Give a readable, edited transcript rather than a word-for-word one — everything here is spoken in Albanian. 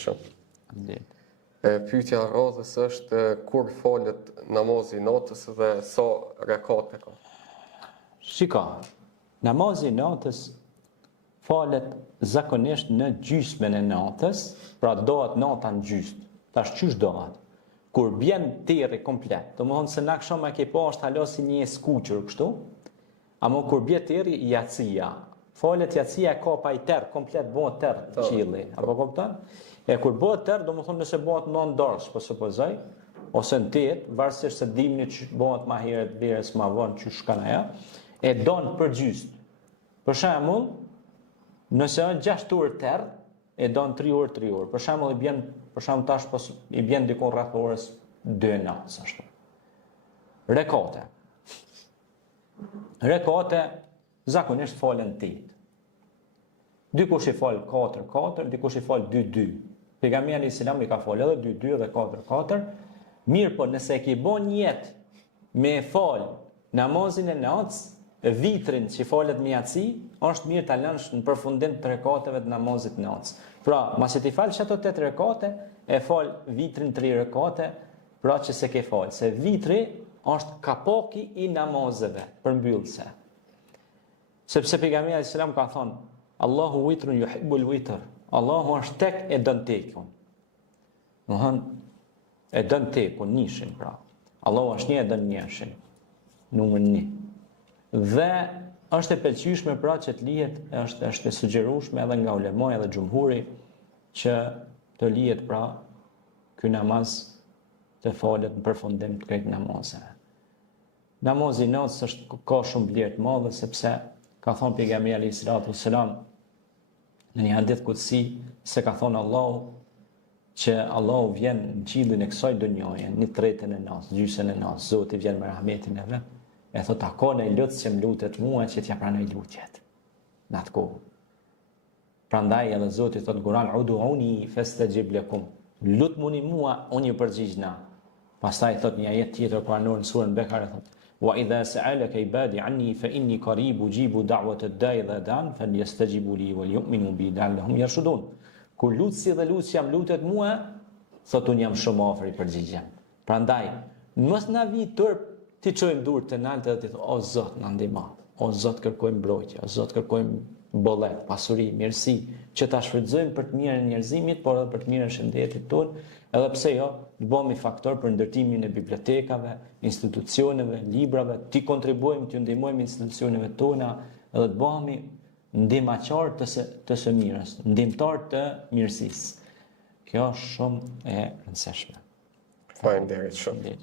Shumë. Pyetja radhës është kur falet namazi natës dhe sa rekate ka? Shiko, namazi natës falet zakonisht në gjysmën e natës, pra dohet nata në gjysmë. Tash qysh dohet? Kur bjen teri komplet, domethënë se na kështu më ke pa është halo si një skuqur kështu. Ama kur bje teri jacia, falet jacia ka pa i ter, komplet bëhet ter qielli, apo kupton? E kur bëhet ter, domethënë nëse bëhet 9 dorësh, po supozoj, ose në 8, varësisht se dimni që bëhet më herët verës më vonë që shkon ajo, e don për gjysmë. Për shembull, nëse është 6 orë ter, e don 3 orë 3 orë. Për shembull i bjen, për shembull tash po i bjen dikon rreth orës 2 natës ashtu. Rekate. Rekate zakonisht falen 8. Dikush i fal 4-4, dikush i fal 2-2. Pejgamberi selam i ka fal edhe 2-2 dhe 4-4. Mirë po nëse e ke bën jetë me fal namazin e natës, vitrin që falet me jaci, është mirë ta lënsh në përfundim të rekateve të namazit natës. Pra, masi ti falsh ato 8 rekate, e fal vitrin 3 rekate, pra që se ke fal, se vitri është kapoki i namazeve përmbyllse. Sepse pejgamberi selam ka thonë, Allahu witrun yuhibbul witr. Allahu është tek e don tekun. E don tekun nishin pra. Allahu është një e don njëshin. Numër 1. Dhe është e pëlqyeshme pra që të lihet, është e sugjerueshme edhe nga ulemaj edhe xhumhuri që të lihet pra ky namaz të falet në përfundim të këtij namazeve. Namazi i natës është ka shumë vlerë të madhe sepse ka thonë pejgamberi alayhis salam në një hadith kutsi se ka thonë Allahu që Allahu vjen në qiellin e kësaj dunjoje, në 1/3 e natës, gjysmën e natës, Zoti vjen me rahmetin e vet. E thot, a ka në lutë që më lutet mua që t'ja pranoj lutjet. Në atë kohë. Prandaj edhe Zoti thot Kur'an, ud'uni fastajib lakum. Lutmuni mua, unë ju përgjigjna. Pastaj thot një ajet tjetër kuranor në surën Bekare thot, wa idha sa'alaka ibadi anni fa inni qarib ujibu da'wat ad-da'i idha da'an falyastajibu li wal yu'minu bi la'allahum yarshudun. Kur lutsi dhe lutsi jam lutet mua, thot unë jam shumë afër i përgjigjem. Prandaj, mos na vi turp ti çojmë dur të naltë dhe ti thot, o Zot, na ndihmo. O Zot, kërkojmë mbrojtje, o Zot, kërkojmë bollë, pasuri, mirësi, që ta shfrytëzojmë për të mirën e njerëzimit, por edhe për të mirën e shëndetit tonë, edhe pse jo, të bëhemi faktor për ndërtimin e bibliotekave, institucioneve, librave, ti kontribuojmë, ti ndihmojmë institucioneve tona, edhe të bëhemi ndihmëtar të së mirës, ndihmëtar të mirësisë. Kjo është shumë e rëndësishme. Faleminderit shumë.